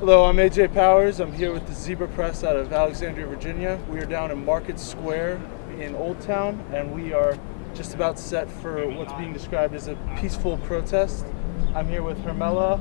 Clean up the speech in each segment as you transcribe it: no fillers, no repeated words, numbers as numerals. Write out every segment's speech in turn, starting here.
Hello, I'm AJ Powers. I'm here with the Zebra Press out of Alexandria, Virginia. We are down in Market Square in Old Town, and we are just about set for what's being described as a peaceful protest. I'm here with Hermela,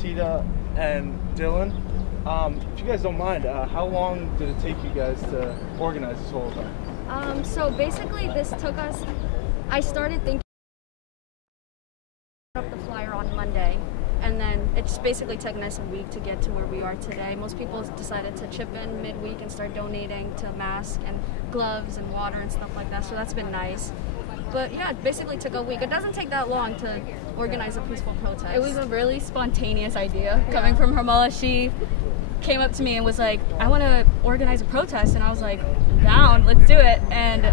Tita, and Dylan. If you guys don't mind, how long did it take you guys to organize this whole event? So basically this took us, I started thinking up the flyer on Monday, and then it just basically taken us a week to get to where we are today. Most people decided to chip in midweek and start donating to masks and gloves and water and stuff like that, so that's been nice. But yeah, it basically took a week. It doesn't take that long to organize a peaceful protest. It was a really spontaneous idea coming from Hermela. She came up to me and was like, I want to organize a protest, and I was like, down, let's do it. And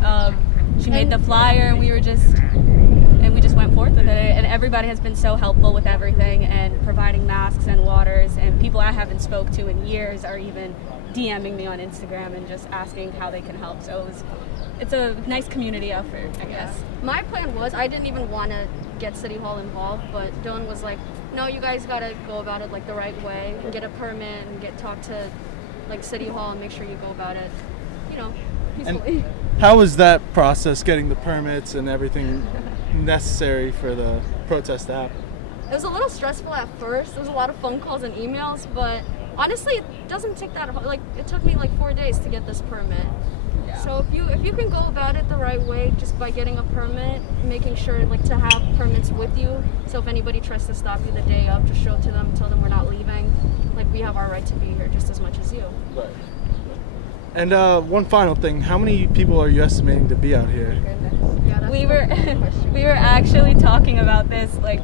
she made the flyer, and we just went forth with it. And everybody has been so helpful with everything and providing masks and waters, and people I haven't spoke to in years are even DMing me on Instagram and just asking how they can help. So it's a nice community effort, I guess. My plan was, I didn't even want to get City Hall involved, but Dylan was like, no, you guys gotta go about it like the right way and get a permit and talk to like City Hall and make sure you go about it, you know, peacefully. And how was that process, getting the permits and everything necessary for the protest to happen? It was a little stressful at first. There was a lot of phone calls and emails, but honestly, it doesn't take that, like, it took me like 4 days to get this permit. Yeah. So if you can go about it the right way, just by getting a permit, making sure like to have permits with you, so if anybody tries to stop you the day of, just show it to them, tell them we're not leaving. Like, we have our right to be here just as much as you. Right. And one final thing, how many people are you estimating to be out here? Yeah, we were actually talking about this like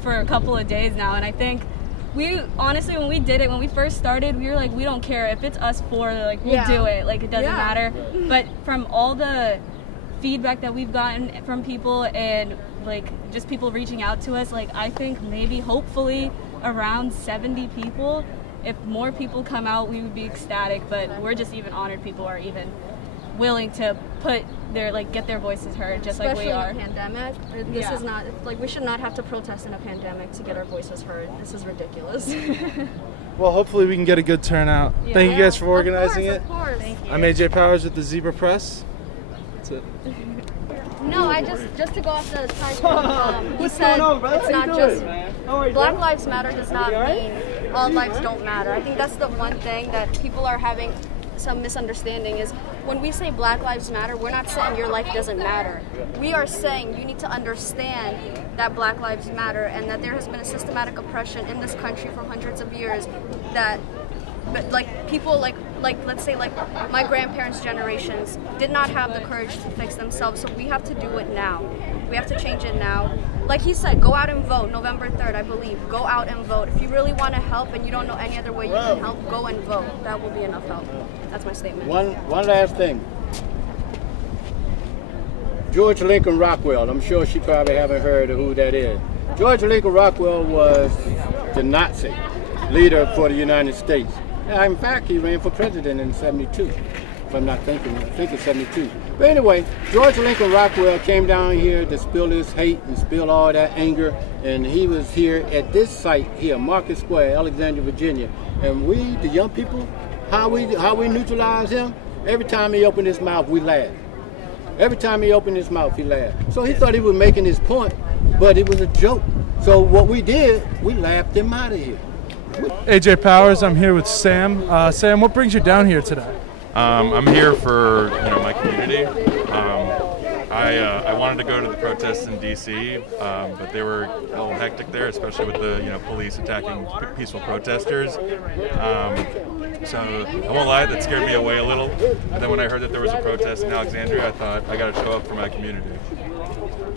for a couple of days now, and I think we honestly, when we did it, when we first started, we were like, we don't care if it's us four, like we'll do it, like it doesn't matter. But from all the feedback that we've gotten from people and like just people reaching out to us, like I think maybe hopefully around 70 people. If more people come out, we would be ecstatic, but we're just even honored people are even willing to put their, like, get their voices heard, just especially like we are. In a pandemic. This is not, like, we should not have to protest in a pandemic to get our voices heard. This is ridiculous. Well, hopefully we can get a good turnout. Yeah. Thank you guys for organizing it. Of course. Thank you. I'm AJ Powers with the Zebra Press. That's it. No, I just to go off the title, he said it's not just, Black Lives Matter does not mean all lives don't matter. I think that's the one thing that people are having some misunderstanding is when we say Black Lives Matter, we're not saying your life doesn't matter. We are saying you need to understand that Black Lives Matter and that there has been a systematic oppression in this country for hundreds of years that, but like people like let's say like my grandparents' generations did not have the courage to fix themselves, so we have to do it now. We have to change it now. Like he said, go out and vote, November 3rd, I believe. Go out and vote. If you really want to help and you don't know any other way you can help, go and vote. That will be enough help. That's my statement. One last thing. George Lincoln Rockwell, I'm sure she probably haven't heard of who that is. George Lincoln Rockwell was the Nazi leader for the United States. In fact, he ran for president in '72, if I'm not thinking, I think it's '72. But anyway, George Lincoln Rockwell came down here to spill his hate and spill all that anger, and he was here at this site here, Market Square, Alexandria, Virginia. And we, the young people, how we neutralize him, every time he opened his mouth, we laughed. Every time he opened his mouth, he laughed. So he thought he was making his point, but it was a joke. So what we did, we laughed him out of here. AJ Powers, I'm here with Sam. Sam, what brings you down here today? I'm here for my community. I wanted to go to the protests in D.C., but they were a little hectic there, especially with the police attacking peaceful protesters. So I won't lie, that scared me away a little. And then when I heard that there was a protest in Alexandria, I thought I got to show up for my community.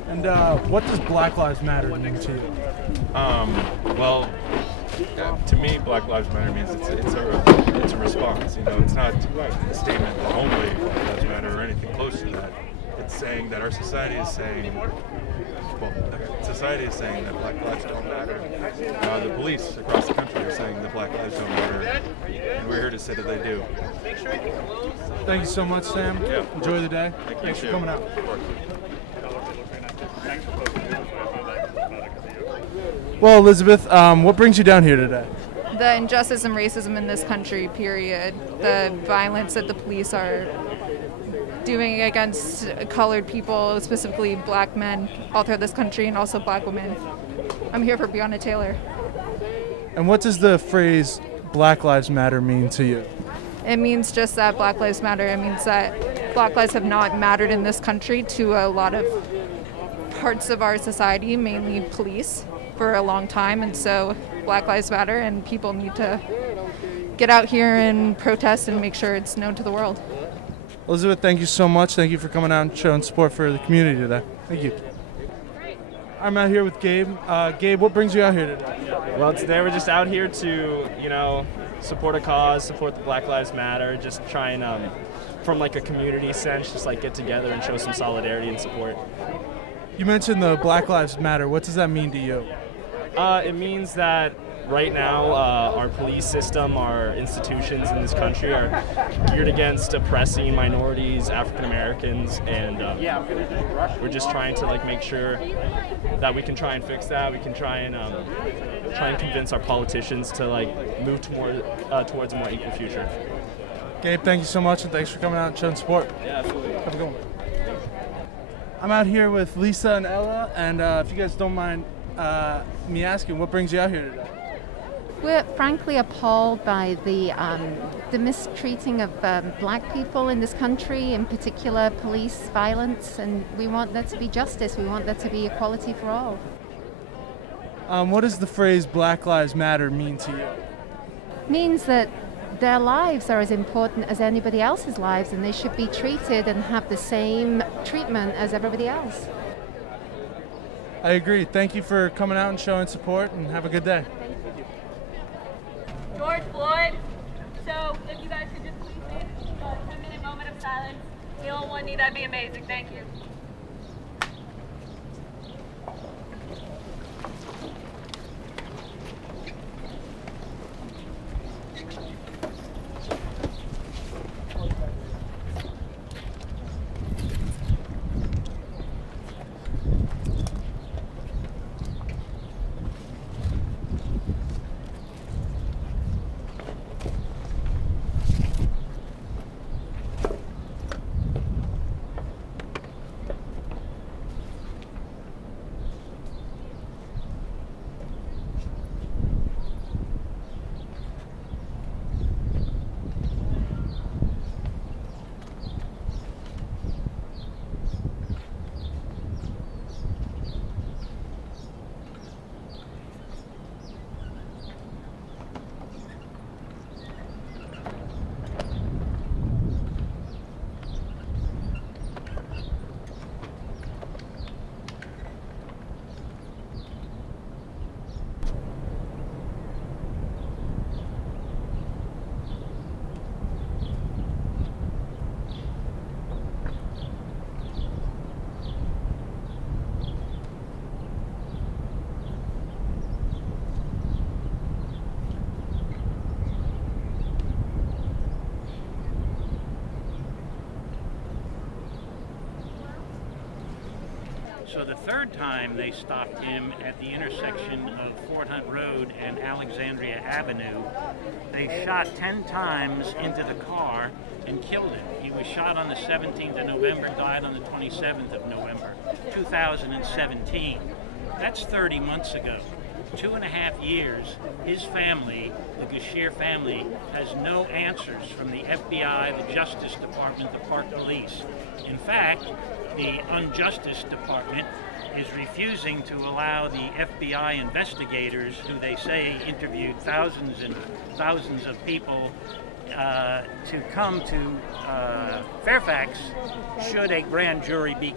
And what does Black Lives Matter mean to you? Well, to me, Black Lives Matter means it's a response. It's not a statement that only Black Lives Matter or anything close to that. It's saying that our society is saying, that Black lives don't matter. The police across the country are saying that Black lives don't matter, and we're here to say that they do. Thank you so much, Sam. Yeah. Enjoy the day. Thanks for coming out. Well, Elizabeth, what brings you down here today? the injustice and racism in this country, period. The violence that the police are doing against colored people, specifically black men, all throughout this country, and also black women. I'm here for Breonna Taylor. And what does the phrase Black Lives Matter mean to you? It means just that Black Lives Matter. It means that Black lives have not mattered in this country to a lot of parts of our society, mainly police, for a long time. And so Black Lives Matter, and people need to get out here and protest and make sure it's known to the world. Elizabeth, thank you so much. Thank you for coming out and showing support for the community today. Thank you. I'm out here with Gabe. Gabe, what brings you out here today? Well, today we're just out here to, support a cause, support the Black Lives Matter, just try and, from like a community sense, just like get together and show some solidarity and support. You mentioned the Black Lives Matter. What does that mean to you? It means that right now our police system, our institutions in this country are geared against oppressing minorities, African Americans, and we're just trying to make sure that we can try and fix that. We can try and convince our politicians to move towards a more equal future. Gabe, thank you so much, and thanks for coming out and showing support. Yeah, absolutely. Have a good one. I'm out here with Lisa and Ella, and if you guys don't mind me asking, what brings you out here today? We're frankly appalled by the mistreating of black people in this country, in particular police violence, and we want there to be justice. We want there to be equality for all. What does the phrase Black Lives Matter mean to you? Means that their lives are as important as anybody else's lives, and they should be treated and have the same treatment as everybody else. I agree. Thank you for coming out and showing support, and have a good day. George Floyd. So if you guys could just please take a 10-minute moment of silence. Kneel on one knee, that'd be amazing. Thank you. So the third time they stopped him at the intersection of Fort Hunt Road and Alexandria Avenue, they shot 10 times into the car and killed him. He was shot on the 17th of November, died on the 27th of November, 2017. That's 30 months ago. 2.5 years, his family, the Gashir family, has no answers from the FBI, the Justice Department, the Park Police. In fact, the Unjustice Department is refusing to allow the FBI investigators, who they say interviewed thousands and thousands of people, to come to Fairfax should a grand jury be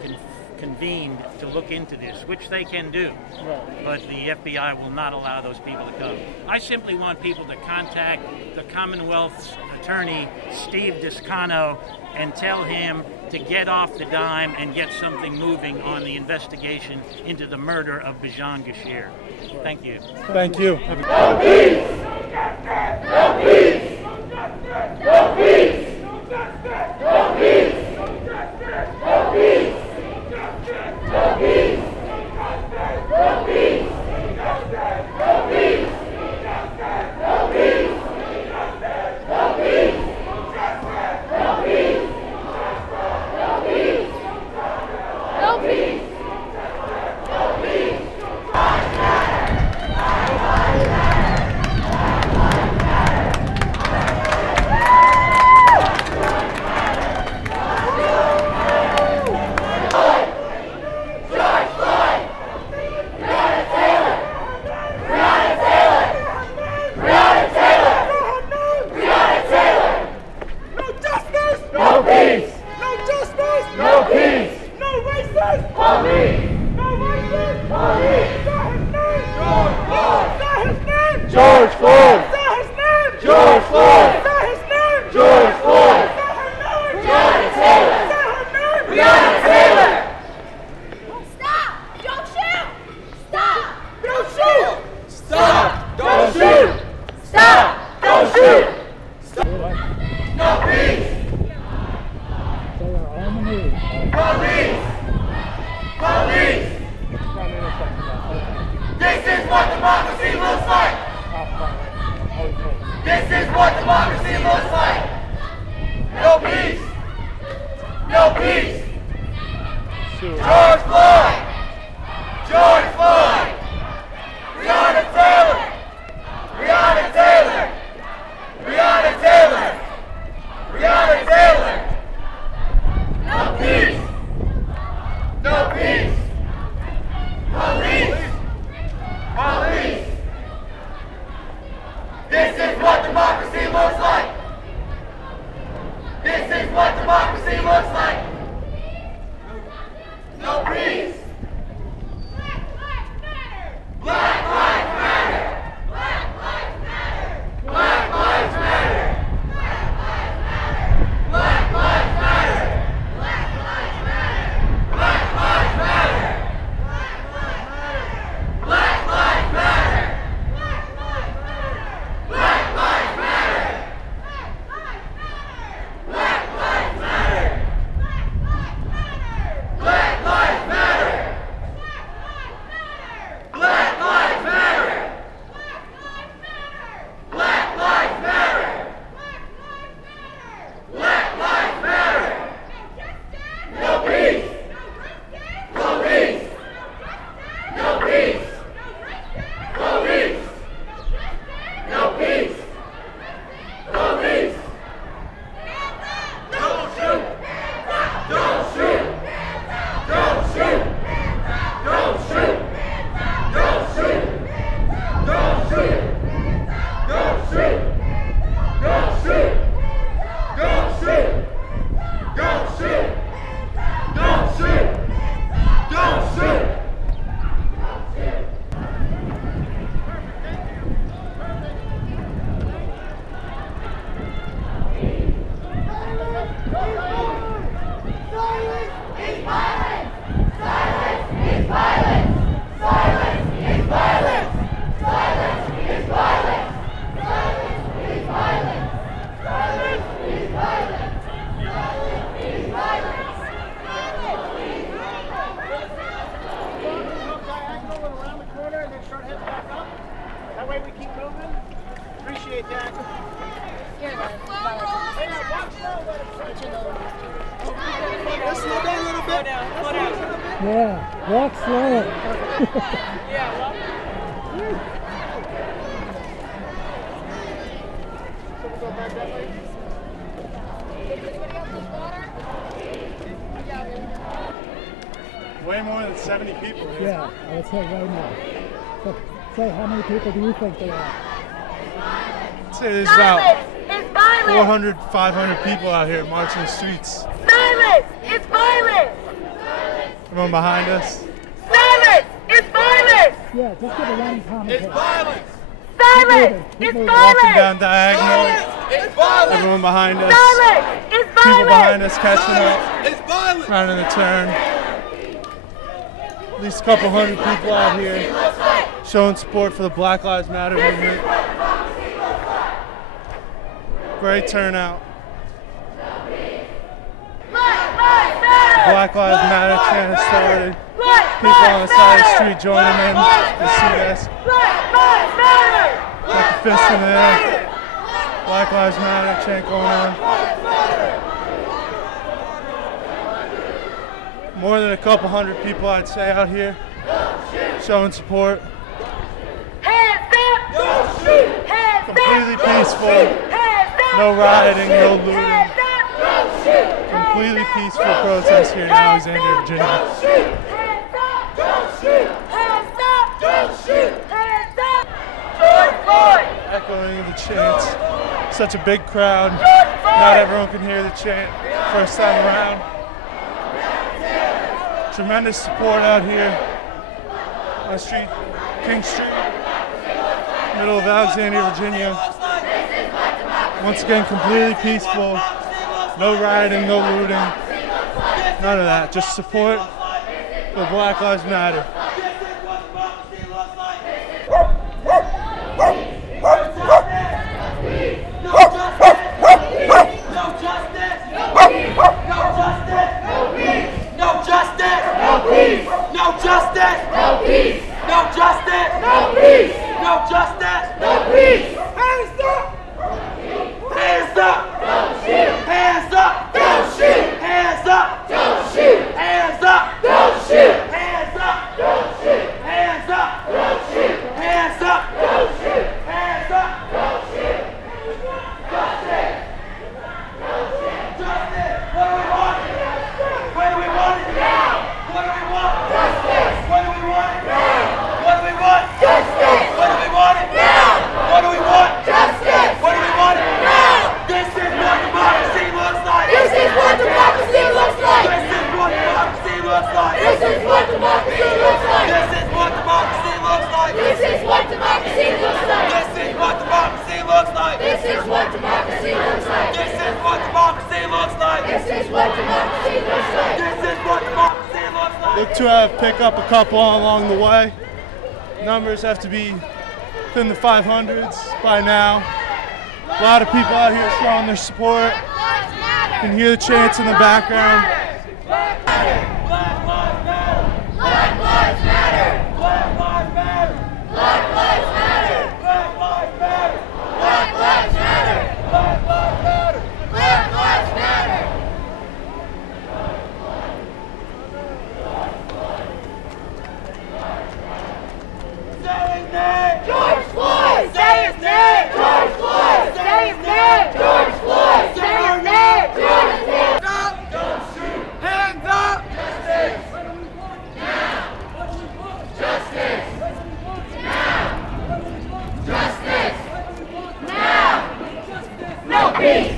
convened to look into this, which they can do, but the FBI will not allow those people to come. I simply want people to contact the Commonwealth's attorney, Steve Discano, and tell him to get off the dime and get something moving on the investigation into the murder of Bijan Gashir. Thank you. Thank you. No peace! No peace! No peace! No peace! No peace! No peace! No peace! No peace! No peace! racist! Police! No racist! Police! George Floyd! His name! George Floyd! His name! George Floyd! Breonna Taylor! Breonna Taylor! Stop! Don't shoot! Stop! Don't shoot! Stop! Don't shoot! Stop! Don't shoot! No peace! Police! Police! This is what democracy looks like! This is what democracy looks like! No peace! No peace! George Floyd! George Floyd! Breonna Taylor! Breonna Taylor! Breonna Taylor! Breonna Taylor! No peace! No peace! Police! Police! This is what democracy looks like! This is what democracy looks like! No peace! Black lives matter! Black lives matter! Black lives matter! Black lives matter! Black lives matter! Black lives matter! Black lives matter! Black lives matter! Black lives matter! Black lives matter! Black lives matter! Black lives matter! Black lives matter! No peace! Police! No peace! Police! No peace! Police! Don't shoot! Don't shoot! Don't shoot! Don't shoot! Don't shoot! Don't shoot! Don't shoot! Don't shoot! Don't shoot! Don't shoot! Don't shoot! Don't shoot! Silence is violence! Silence is violence! Silence is violence! Silence is violence! Silence is violence! Silence is violence! Silence is violence! Diagonal and around the corner and then start heading back up. That way we keep moving. Appreciate that. Let's slow down a little bit. Slow down. Yeah, walk slow. So we go back that way. Way more than 70 people here. Yeah, I would say right now. So, say, how many people do you think there are? I'd say there's about 400, 500 people out here marching the streets. Silence is violence! Everyone behind us. Silence is violence! Yeah, just give a running commentary. It's violence! Silence is Walking violence! down diagonal. It's violence! Everyone behind us. Silence is People behind violence! us catching up. It's violence! Rounding the turn. At least a couple hundred people out here showing support for the Black Lives Matter movement. Great turnout. Black Lives Matter chant has started. People on the side of the street joining in. You see this? Got the fist in the air. Black Lives Matter chant going on. More than a couple hundred people, I'd say, out here showing support. Completely peaceful. No rioting, no looting. Completely peaceful protest here in Alexandria, Virginia. Echoing the chants. Such a big crowd. Not everyone can hear the chant first time around. Tremendous support out here on street, King Street, middle of Alexandria, Virginia. Once again, completely peaceful. No rioting, no looting, none of that. Just support for Black Lives Matter. Look to have pick up a couple along the way. Numbers have to be within the 500s by now. A lot of people out here showing their support. You can hear the chants in the background. Black lives matter! Black lives matter! Black lives matter! Black lives matter! Black lives matter! Black lives matter! Black lives matter! Black lives matter! Say his name! George Floyd! Say his name! George Floyd! Say his name! George Floyd! Say his name! George Floyd! Stop! Don't shoot! Hands up! Justice! Now! Justice! Now! Justice! Now! No peace!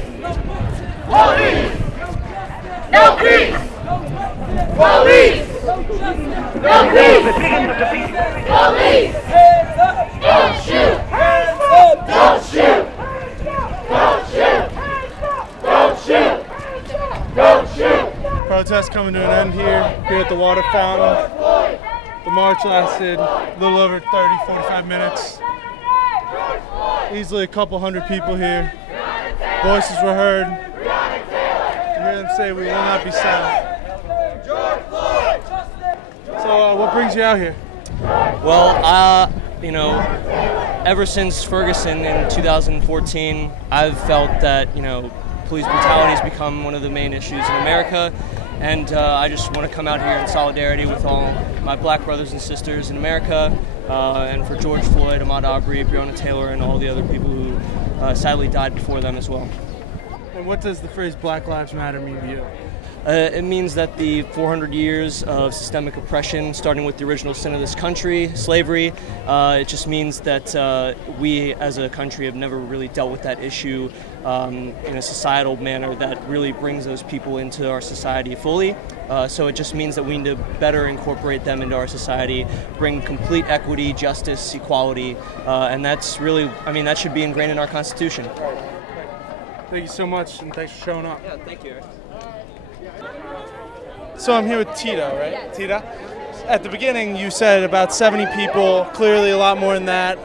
Police! No peace! Police! No peace! Police! Don't shoot! Don't shoot! Don't shoot! Don't shoot! Don't shoot! Protest coming to an end here at the water fountain. The march lasted a little over 30-45 minutes. Easily a couple hundred people here. Voices were heard. You hear them say, "We will not be silent." So what brings you out here? Well, you know, ever since Ferguson in 2014, I've felt that, you know, police brutality has become one of the main issues in America, and I just want to come out here in solidarity with all my black brothers and sisters in America, and for George Floyd, Ahmaud Arbery, Breonna Taylor, and all the other people who sadly died before them as well. And what does the phrase Black Lives Matter mean to you? It means that the 400 years of systemic oppression, starting with the original sin of this country, slavery, it just means that we as a country have never really dealt with that issue in a societal manner that really brings those people into our society fully. So it just means that we need to better incorporate them into our society, bring complete equity, justice, equality, and that's really, I mean, that should be ingrained in our Constitution. Thank you so much, and thanks for showing up. Yeah, thank you, Eric. So I'm here with Tita, right? Yeah. Tita? At the beginning, you said about 70 people, clearly a lot more than that.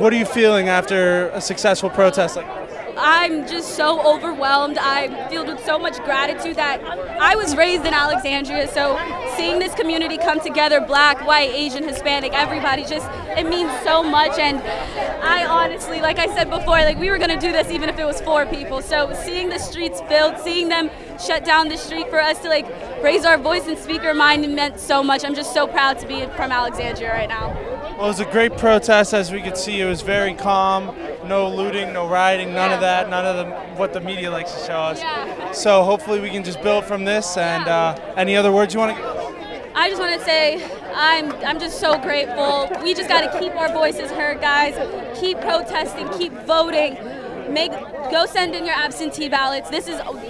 What are you feeling after a successful protest like this? I'm just so overwhelmed. I'm filled with so much gratitude that I was raised in Alexandria, so seeing this community come together, black, white, Asian, Hispanic, everybody, just, it means so much. And I honestly, like I said before, like we were gonna do this even if it was 4 people. So seeing the streets filled, seeing them shut down the street for us to like raise our voice and speak our mind, it meant so much. I'm just so proud to be from Alexandria right now. Well, it was a great protest, as we could see. It was very calm. No looting, no rioting, none of that, none of what the media likes to show us. Yeah. So hopefully we can just build from this. And any other words you want to give? I just want to say I'm just so grateful. We just got to keep our voices heard, guys. Keep protesting, keep voting. Go send in your absentee ballots.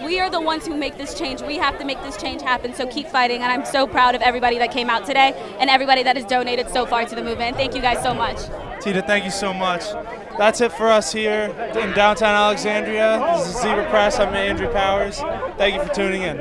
We are the ones who make this change. We have to make this change happen, so keep fighting. And I'm so proud of everybody that came out today and everybody that has donated so far to the movement. Thank you guys so much. Tita, thank you so much. That's it for us here in downtown Alexandria. This is Zebra Press. I'm Andrew Powers. Thank you for tuning in.